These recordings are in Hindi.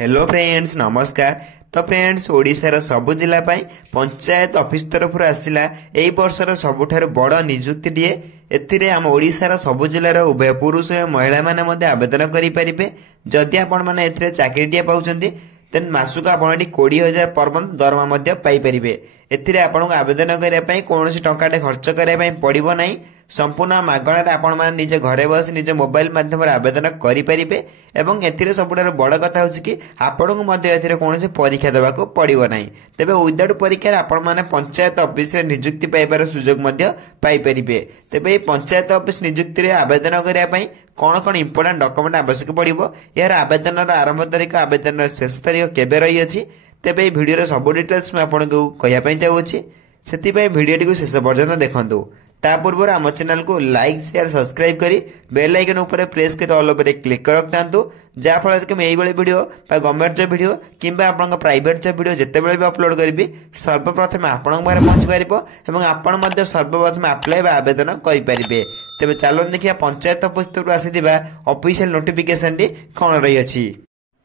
हेलो फ्रेंड्स नमस्कार। तो फ्रेंड्स ओडिशार सबु जिला पंचायत ऑफिस तरफ आसला एई वर्षर सबुठारु बड़ नियुक्ति टीए। एथिरे आम ओडिशार सबु जिलार उभय पुरुष एवं महिला माने मध्ये आवेदन करि परिबे। जदि आपण माने एथिरे चाकरीटिए पाउचंती देन मासुक आपण 20,000 पर मंथ दरमा मध्ये पाई परिबे। एथिरे आपनको आवेदन करिया पई कोनोसी टंकाटे खर्च करिया पई पड़िबो नाही। संपूर्ण मागणार आपण माने निज घरे बस निज मोबाइल माध्यम आवेदन करि परिबे। एवं एथिरे सबुठारु बड़ कथा होछि कि आपनको मध्ये एथिरे कोनोसी परीक्षा देबाको पड़िबो नाही। तेबे विदाउट परीक्षा आपण माने पंचायत ऑफिस रे नियुक्ति पाइबार सुयोग मध्ये पाई परिबे। तेबे पंचायत ऑफिस नियुक्ति रे आवेदन करिया पई कौन इंपोर्टेंट डॉक्यूमेंट आवश्यक पड़िबो, यार आवेदन आरंभ तारीख आवेदन शेष तारीख केबे रही अछि, तेबे ए वीडियो रे सब डिटेल्स मैं आपनको कहया पई चाहूछि। सेति वीडियो टी शेष पर्यंत देखंतु। ता पूर्व आम चैनल को लाइक शेयर सब्सक्राइब करी बेल आइकन ऊपर प्रेस कर ऑल ओवर क्लिक कर रखतांतु, जा फल कि मैं वीडियो गवर्नमेंट जॉब वीडियो किंबा आपन प्राइवेट जॉब वीडियो जेतेबेले भी अपलोड करी सर्वप्रथम आपन पारे पहुंच पारिबो एवं आपन मध्ये सर्वप्रथम अप्लाई बा आवेदन करि परिबे। तेबे चलो देखिया पंचायत ऑफिस तरफ आसीथिबा ऑफिशियल नोटिफिकेशन टी कोन रही अछि।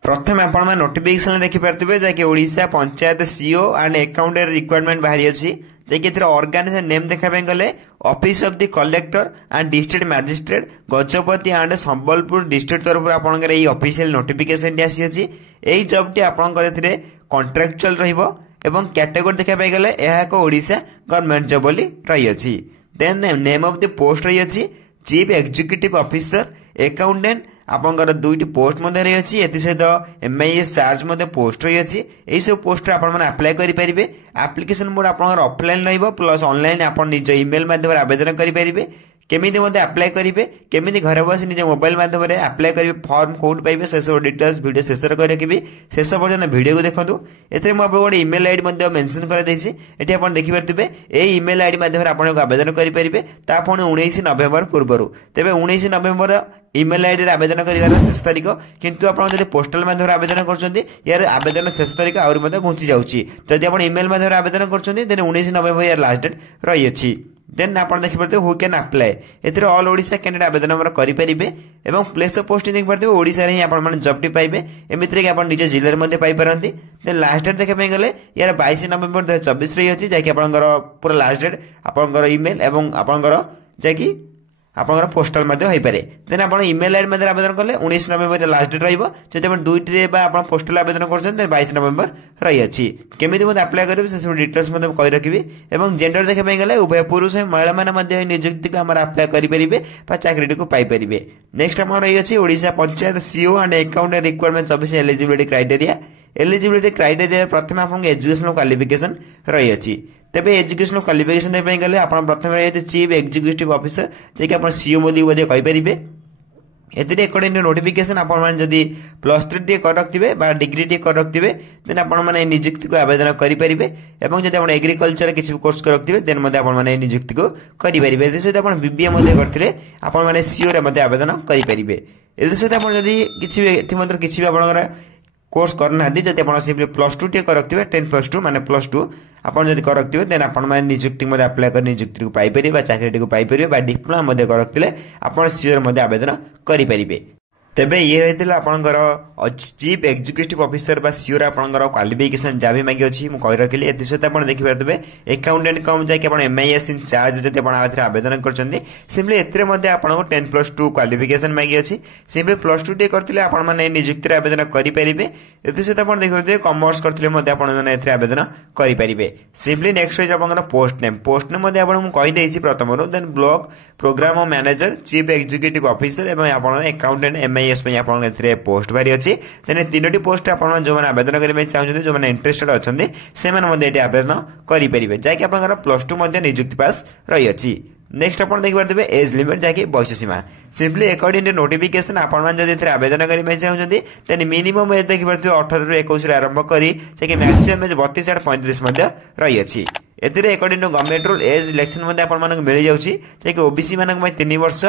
प्रथम आपण में नोटिफिकेशन देखि परतिबे जाके Odisha panchayat CO and accountant requirement बाहरी अछि। जाके एथरा ऑर्गेनाइजेशन नेम देखा पे गले office of the collector and district magistrate Gajapati and Sambalpur district तरफ आपनकर एई ऑफिशियल नोटिफिकेशन टी आसी अछि। एई जॉब टी आपनकर एथिरे कॉन्ट्रैक्चुअल रहइबो एवं कैटेगरी देखा पे गले एहा को ओडिशा गवर्नमेंट जॉब बोली रही अछि। Then name of the post रही अछि चीफ एग्जीक्यूटिव ऑफिसर अकाउंटेंट आपनकर दुईटी पोस्ट मध्ये रही अछि। एति सहित एमआईएस चार्ज मध्ये पोस्ट रही अछि। एई सब पोस्ट आपण माने अप्लाई करि परिबे। एप्लिकेशन मोड आपनकर ऑफलाइन रहइबो प्लस ऑनलाइन आपण निज ईमेल माध्यम आवेदन करि परिबे। केमिति मध्ये अप्लाई करिवे केमिति घरे बस निज मोबाइल माध्यम रे अप्लाई करिवे फॉर्म कोड पाइबे से सब डिटेल्स वीडियो शेष रे करि रखिबी। शेष पर्यंत वीडियो को देखंतु। एथरे म आपन गोटे ईमेल आईडी मध्ये मेंशन कर दैछि। एठी आपण देखि परतिबे ए ईमेल आईडी माध्यम रे आपण आवेदन करि परिबे। ता आपण 19 नवेम्बर पूर्वरु तेबे 19 नवेम्बर ईमेल आईडी रे आवेदन करिवार शेष तारीख, किंतु आपण जदि पोस्टल माध्यम रे आवेदन करछन्ती यार आवेदन शेष तारीख आउर मध्ये घुंची जाउची। जदि आपण ईमेल माध्यम रे आवेदन करछन्ती देन 19 नवेम्बर यार लास्ट डेट रही अछि। देन आपण देखि परते हु कैन अप्लाई एथरे ऑल ओडिशा कैंडिडेट आवेदन हमर करि परिबे एवं प्लेस ऑफ पोस्टिंग देख परते ओडिशा रे ही आपण माने जॉब टी पाइबे। एमित्रे कि आपण निज जिल्ला रे मध्ये पाइ परंती। देन लास्ट डेट देखा पे गले यार 22 नवेम्बर 2024 रही अछि, जाकि आपनकर पूरा लास्ट डेट आपनकर ईमेल एवं आपनकर जाकि आपनकर पोस्टल मध्ये होई पारे। देन आपण ईमेल आईडी मध्ये आवेदन करले 19 नवेम्बर लास्ट डेट रहइबो। जदि आपण दुईटी रे बा आपण पोस्टल आवेदन करछन देन 22 नवेम्बर रही अछि। केमिति मध्ये अप्लाई करिवे से सब डिटेल्स मध्ये कहि रखिबी। एवं जेंडर देखा पे गले उभय पुरुष एवं महिला माने मध्ये नियुक्ति को हमर अप्लाई करि परिबे बा चाकरी को पाई परिबे। नेक्स्ट हमर रही अछि Odisha panchayat CO and accountant requirement office eligibility criteria. Eligibility criteria प्रथम आपन एजुकेशनल क्वालिफिकेशन रही अछि। तेबे एजुकेशनल क्वालिफिकेशन दे पे गले आपण प्रथम रही चीफ एग्जीक्यूटिव ऑफिसर जे कि आपण सीओ मोदी मध्ये कहि परिबे। एतिरे अकॉर्डिंग टू नोटिफिकेशन आपण माने जदी +3 टी कर रखथिबे बा डिग्री टी कर रखथिबे देन आपण माने नियुक्ति को आवेदन करि परिबे। एवं जदी आपण एग्रीकल्चर किछि कोर्स कर रखथिबे देन मध्ये आपण माने नियुक्ति को करि परिबे। एते से आपण बीबीए मध्ये करथिले आपण माने सीओ रे मध्ये आवेदन करि परिबे। एते से आपण जदी किछि एथि मात्र किछि भी आपनकर कोर्स करना दी जदि आपण सिंपली +2 टी कर रखथिबे 10+2 माने +2 आपण जदि कर रखथिबे देन आपण माने नियुक्ति मध्ये अप्लाई कर नियुक्ति को पाई परिबे, चाकरी को पाई परिबे बा डिप्लोमा मध्ये कर रखथिले आपण सीओ मध्ये आवेदन करि परिबे। तेबे ये रहितला आपनकर चीफ एग्जीक्यूटिव ऑफिसर बा सीओ रा आपनकर क्वालिफिकेशन जाबी मागी अछि मु कहि रखिली। एति सहित आपण देखि परतबे अकाउंटेंट कम जाय कि आपण एमआईएस इन चार्ज जति आपण आथरे आवेदन करचंदी सिंपली एतरे मध्ये आपनको 10+2 क्वालिफिकेशन मागी अछि। सिंपली +2 टी करथिले आपण माने नियुक्ति रे आवेदन करि परिबे। एति सहित आपण देखि परतबे कॉमर्स करथिले मध्ये आपण माने एथरे आवेदन करि परिबे। सिंपली नेक्स्ट इज आपनकर पोस्ट नेम मध्ये आपण मु कहि देछि प्रथमरो then block program manager chief executive officer एवं आपण अकाउंटेंट एमआईएस पे आपण एथरे पोस्ट बारी अछि। देन तीनोटी पोस्ट आपण जो माने आवेदन करिवे चाहउछथि जो माने इंटरेस्टेड अछन्ति से माने मध्ये एटी आवेदन करि परिबे जाय कि आपनकर +2 मध्ये नियुक्ति पास रही अछि। नेक्स्ट आपण देखि परतबे एज लिमिट जाय कि बयस सीमा सिंपली अकॉर्डिंग टू नोटिफिकेशन आपण मान जदि एथरे आवेदन करिवे चाहउछथि देन मिनिमम एज देखि परतबे 18 रु 21 रे आरंभ करी जे कि मैक्सिमम एज 32 से 35 मध्ये रही अछि। एथिरे according to government rule as election मध्ये आपण मानक मिलि जाउछि जे कि ओबीसी मानक 3 वर्ष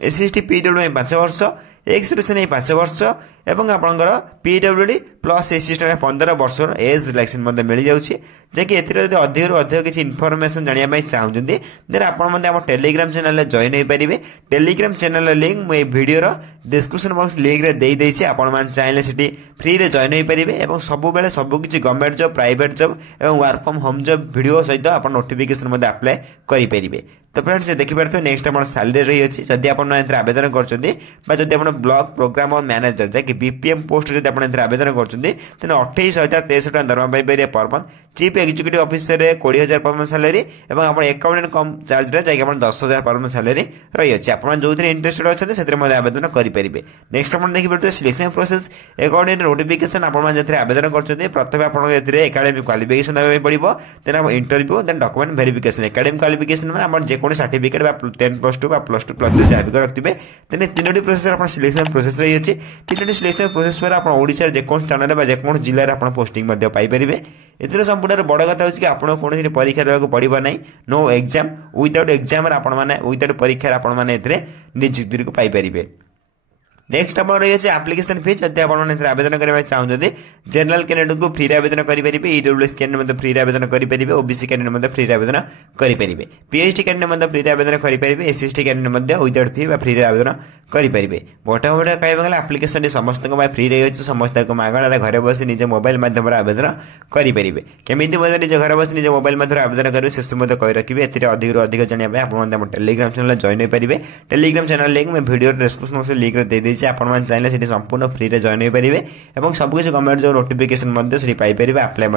एससी एसटी पीडब्ल्यू 5 वर्ष एक्सपीरियंस नहीं 5 वर्ष एवं आपंकर पीडब्ल्यूडी प्लस एससी 15 वर्ष एज रिलैक्सेशन मिल जाऊँगी जैकि अधिक अधिक किसी इनफर्मेशन जानापी चाहते देन आप टेलीग्राम चैनल जॉइन हो पारे। टेलीग्राम चैनल लिंक मुझे वीडियो डिस्क्रिप्शन बॉक्स लिंक रे दे देछि आपण चाहे से फ्री रे जॉइन हो पारे और सब बेले सबकि गवर्नमेंट जॉब प्राइवेट जॉब और work from home job video सहित आप नोटिफिकेशन अप्लाई करेंगे। तो फ्रेंड्स देखिए नेक्स्ट आप सैलरी रही है जदि आप आवेदन कर ब्लॉक प्रोग्राम और मैनेजर जैक बीपीएम पोस्ट जब आप आवेदन कर 28,063 दरमा Piper per month. Chief executive officer 20,000 per month salary और आप अकाउंटेंट कम चार्ज रे 10,000 पर मंथ सैलरी रही है। आप जो इंटरेस्टेड अच्छे से आवेदन करेंगे। नेक्स्ट आप देखिए सिलेक्शन प्रोसेस अकॉर्डिंग नोटिफिकेशन आप आवेदन कर प्रथम आप एकेडमिक क्वालिफिकेशन देवाई पड़ो देन आप interview then document verification. Academic qualification में जेको सर्टिफिकेट 10+2 +2 +3 जहाँ भी रखिए तेने 3टी प्रोसेस आप सिलेक्शन प्रोसेस रही है। 3टी सिलेक्शन प्रोसेस पर आप ओडिशा जेको स्थान में जेको जिले में पोस्टिंग पाइपर। एथि सबुठ बड़ कथा हो कि आपको कौन परीक्षा देवाक पड़ो ना no exam without exam without परीक्षा आपने निजुक्ति को पाइपर। नेक्स्ट आप रही है एप्लिकेशन फी जब आप आवेदन करने चाहते जनरल कैंडिडेट को फ्री आवेदन करेंगे। ईडब्ल्यूएस कैंडिडेट फ्री आवेदन करेंगे। ओबीसी कैंडिडेट फ्री आवेदन करेंगे। पीएचडी कैंडिडेट फ्री आवेदन करेंगे। एसएसटी कैंडिडेट विदाउट फी फ्री आवेदन करेंगे। मोटा मोटा कहवाक एप्लिकेशन समस्त फ्री रही है समस्त मागणार घर बस निज मोबाइल माध्यम आवेदन करेंगे। केमी निज घर बस निज मोबाइल माध्यम आवेदन करेंगे से कही रखिए। एथिर अधिक अधिक जानापी आप टेलीग्राम चैनल जॉइन हो पारे। टेलीग्राम चैनल लिंक मैं वीडियो डिस्क्रिप्शन लिंक दे देछि आपण चाहे से संपूर्ण फ्री रे जॉइन हो पारे और सबकिछ गवर्नमेंट जो नोटिफिकेशन से पाइपर आप्लाय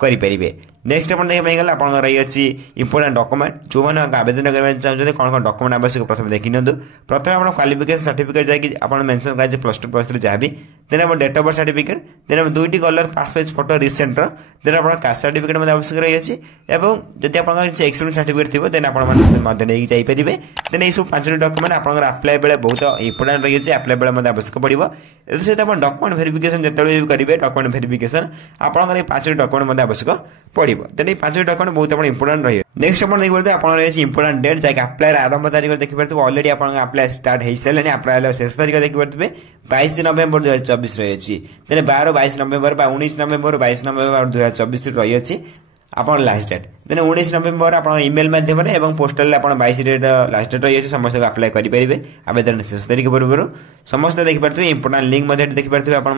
करेंगे। नेक्स्ट आप देखिए आप रही है इंपोर्टेंट डॉक्यूमेंट जो मैंने आवेदन करना चाहते कौन कौन डॉक्यूमेंट आवश्यक प्रथम देखी नि प्रथम आप क्वालिफिकेशन सर्टिफिकेट जैसे मेंशन कर +2 +3 जहाँ भी देन आप date of birth certificate then 2टी colour passport photo recent then आप कास्ट सर्टिफिकेट आवश्यक रही है और जब आप एक्सपीरियंस सर्टिफिकेट थी देन आप नहीं जापारे। देन ये सब 5टी डॉक्यूमेंट आप आप्लाय बेले बहुत इंपोर्टेंट रही है आप्लाय बेले आवश्यक पड़ो। सहित आप डॉक्यूमेंट वेरिफिकेशन जिते भी करेंगे डॉक्यूमेंट वेरिफिकेशन आपंकर 5टी डॉक्यूमेंट आवश्यक पड़ो। देन ये 5टी डॉक्यूमेंट बहुत इंपोर्टेंट रही है। नेक्स्ट आप देखिए आप रही इंपोर्टेंट डेट जैसे आप्लाय आरंभ तारीख देखिए ऑलरेडी आप आप्लाय स्टार्ट हो सारे आप्लाय शेष तारीख देखिए 22 नवेम्बर 2024 रही है। देन 12-22 नवेम्बर 19 नवेम्बर 22 नवेम्बर 2024 रही है आप लास्ट डेट। देन 19 नवेम्बर आप इमेल माध्यम और पोस्टाल 22 डेट लास्ट डेट रही है समस्त आप्लाय करेंगे। आवेदन शेष तारीख पूर्व समस्त देखिए इंपोर्टेंट लिंक देखिए आप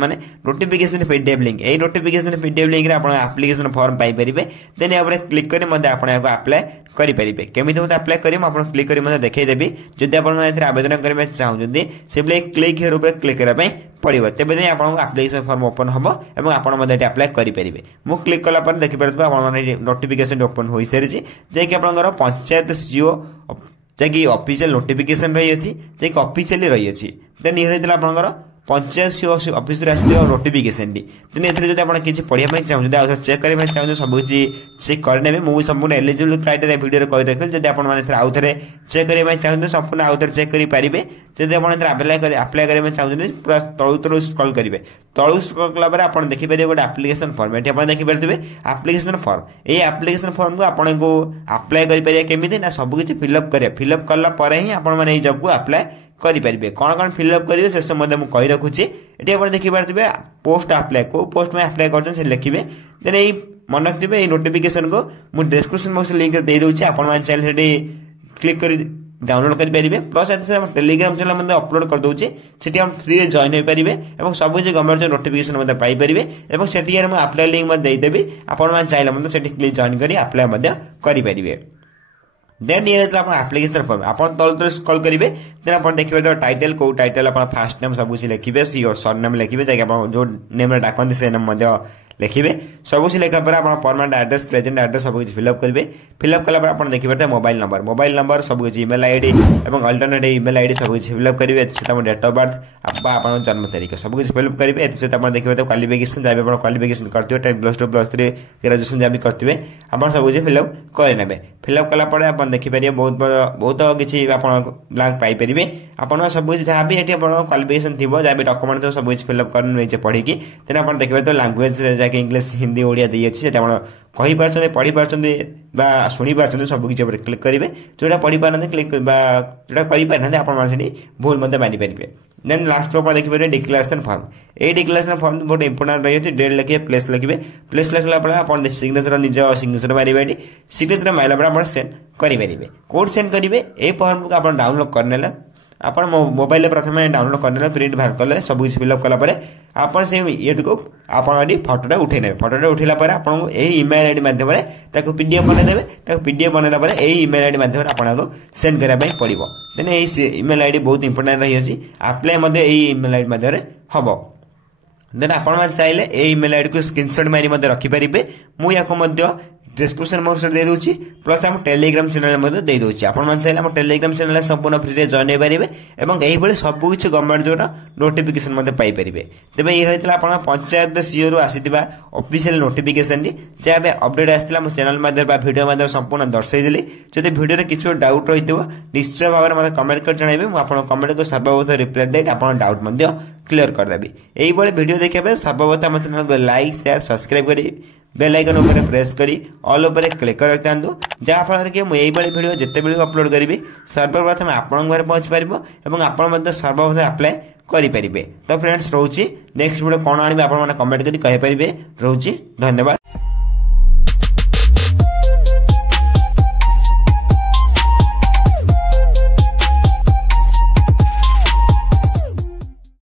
नोटिफिकेशन पीडीएफ लिंक यही नोटिफिकेशन पीडीएफ लिंक आप एप्लिकेशन फॉर्म पाइपर। देन यहाँ क्लिक कर आप आप्लाय करेंगे। केमी आप्लाय करेंगे आप क्लिक कर देखईदेवी जब आप आवेदन करने चाहते सिंपली क्लिक हियर ऊपर क्लिक करने पड़ो तेज जाए आपको एप्लिकेशन फॉर्म ओपन हम और आपड़ आप्लाय करेंगे। मुझे क्लिक कलापर देखिए आप नोटिफिकेशन ओपन हो सारी जैक आप पंचायत सीओ जैक ऑफिशियल नोटिफिकेशन रही है जैक ऑफिशियली रही है। देन ये आपंकर पंचायत सीओ ऑफिस नोटिफिकेशन टी दिन एथि आप किसी पढ़ाई चाहते चेक करने चाहते सब किसी चेक करे मुझे संपूर्ण एलिजिबल क्राइटेरिया वीडियो कही रखी जब आप थे चेक करने चाहते संपूर्ण आउ थे चेक करेंगे। जब आप आप्लाय करने चाहते पूरा तलू तलू स्क्रॉल करेंगे तलू स्क्रॉल कलापर आप देखिए गोटे एप्लिकेशन फॉर्म ये आप देखिए एप्लिकेशन फॉर्म ये एप्लिकेशन फॉर्म को आपको आप्लाय करेंगे केमी ना सबकि फिलअप करें फिलअप कलापर ही आपने जॉब को आप्लाय करेंगे। कौन कौन फिलअप करेंगे से सब मुझे कही रखुच्छी ये आप देखिए पोस्ट आप्लाय को पोस्ट में आप्लाय कर लिखिए। देन यही मन रखिए ये नोटिफिकेशन को मुझे डिस्क्रिप्शन बॉक्स लिंक दे दूसरी आप चाहे क्लिक कर डाउनलोड करेंगे। प्लस टेलीग्राम चैनल अपलोड कर दूसरी से हम फ्री जॉइन हो पारे और सब किसी गवर्नमेंट नोटिफिकेशन पाइपर और से आप्लाय लिंक देदेवी आप चाहिए से क्लिक जॉइन कर आप्लाय करेंगे। देन ये आप एप्लिकेशन फॉर्म आप तल स्क्रॉल करेंगे। देन आप देखिए टाइटल को टाइटल आप फास्ट नेम सब कुछ लिखिए सर्ट नेम लिखिए जैसे जो नेम डाकते से नेम लिखिए सब लिखा पर आप परमानेंट एड्रेस प्रेजेंट एड्रेस सब कुछ फिलअप करेंगे। फिलअप कलापर आप देखिए मोबाइल नंबर सब कुछ इमेल आईडी और अल्टरनेट इमेल आईडी सब कुछ फिलअप करेंगे। डेट ऑफ बर्थ आप जन्म तारीख सब कुछ फिलअप करेंगे। सहित आप देखिए क्वालिफिकेशन जहाँ भी क्वालिफिकेशन करते 10+2 +3 ग्रेजुएशन जहाँ भी करते आप सब कुछ फिलअप करे। फिलअप कलापर आप देखिए बहुत किसी आप ब्लांक पाइपर आप सब कुछ जहाँ भी क्वालिफिकेशन थी जहाँ भी डॉक्यूमेंट थो सब कुछ फिलअप कर पढ़ी देन आप देखिए तो लैंग्वेज जैसे इंग्लिश हिंदी ओडिया दी अच्छी कही पार्टी पढ़ी पार्टी शुणी पार्टी सब किसी क्लिक करेंगे जोटा पढ़ी पारे क्लिक जोटा करें आप भूल मानिपारे। देन लास्ट को देखिए डिक्लेरेशन फॉर्म। ये डिक्लेरेशन फॉर्म बहुत इंपोर्टेंट रही है। डेट लिखे प्लेस लिखे प्लेस लिखला आप सिग्नेचर निज सिग्नेचर मारे सिग्नेचर मारला आप सेंड करेंगे। कोड सेंड करेंगे ये फॉर्म को आप डाउनलोड करने आप मोबाइल प्रथम डाउनलोड करने प्रिंट बाहर कले सब किसी फिलअप कलापर आप ये आप फटोटा उठे ने फटोटा उठेला आपको यही इमेल आईडी मध्यम पीडीएफ बनईदेवे पीडीएफ बनला यही इमेल आईडी मध्यम आपको सेंड करने पड़ो। देन यही इमेल आईडी बहुत इंपोर्टेंट रही आप्लाय यही इमेल आईडी मध्यम हम। देन आप चाहिए यही इमेल आईडी को स्क्रीनशॉट मारी रखिपारे मुझे डिस्क्रिप्शन बॉक्स दे दूची प्लस हम टेलीग्राम चैनल दे दूची आप चाहिए हम टेलीग्राम चैनल संपूर्ण फ्री में जॉइन हो पारे और सब किसी गवर्नमेंट जो नोटिफिकेशन पाइपर। तेज ये रही है पंचायत सीओ रु आसीथिबा ऑफिशियल नोटिफिकेशन जहाँ अपडेट आसाला चैनल माध्यम वीडियो माध्यम संपूर्ण दर्शाई जब वीडियो किसी डाउट रही निश्चय भाव में मतलब कमेंट कर जन मुझे कमेंट को सर्वप्रथम रिप्लाई दे आप डाउट क्लियर करदेवी। यही वीडियो देखा सर्वप्रथम आम चैनल को लाइक शेयर सब्सक्राइब करी बेल आइकन ऊपर प्रेस करी ऑल ऊपर क्लिक कर रखता जहाँफल कि मुझे वीडियो जिते भी अपलोड करी सर्वप्रथम आपण घर पहुंच पार और आप सर्वप्रथम अप्लाई करेंगे। तो फ्रेंड्स रोचे नेक्स्ट वीडियो कौन आने आप कमेंट कर कहींपारे रोचे। धन्यवाद।